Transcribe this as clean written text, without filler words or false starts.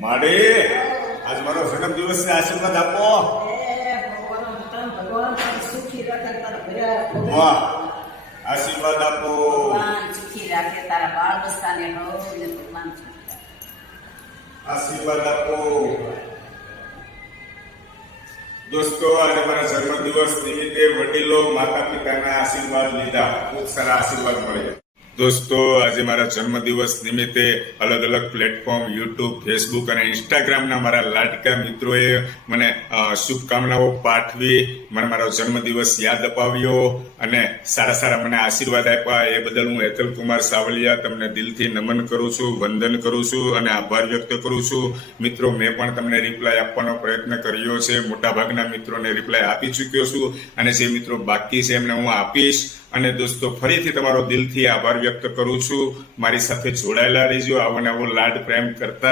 માડે આજ મારો જન્મ દિવસ છે, આશીર્વાદ આપો. વાહ, આશીર્વાદ આપો. આશીર્વાદ આપો. દોસ્તો, આજે મારા જન્મદિવસ નિમિત્તે વડીલો માતા પિતાના આશીર્વાદ લીધા. ખૂબ સારા આશીર્વાદ મળ્યા. દોસ્તો, આજે મારા જન્મદિવસ નિમિત્તે અલગ અલગ પ્લેટફોર્મ યુટ્યુબ, ફેસબુક અને ઇન્સ્ટાગ્રામના મારા લાડકા મિત્રોએ મને શુભકામનાઓ પાઠવી, મને મારો જન્મદિવસ યાદ અપાવ્યો અને સારા સારા મને આશીર્વાદ આપ્યા. એ બદલ હું હેતલ કુમાર સાવલિયા તમને દિલથી નમન કરું છું, વંદન કરું છું અને આભાર વ્યક્ત કરું છું. મિત્રો, મેં પણ તમને રિપ્લાય આપવાનો પ્રયત્ન કર્યો છે. મોટાભાગના મિત્રોને રિપ્લાય આપી ચૂક્યો છું અને જે મિત્રો બાકી છે એમને હું આપીશ. અને દોસ્તો, ફરીથી તમારો દિલથી આભાર વ્યક્ત કરું છું. મારી સાથે જોડાયેલા રહેજો. આવો ને આવો લાડ પ્રેમ કરતા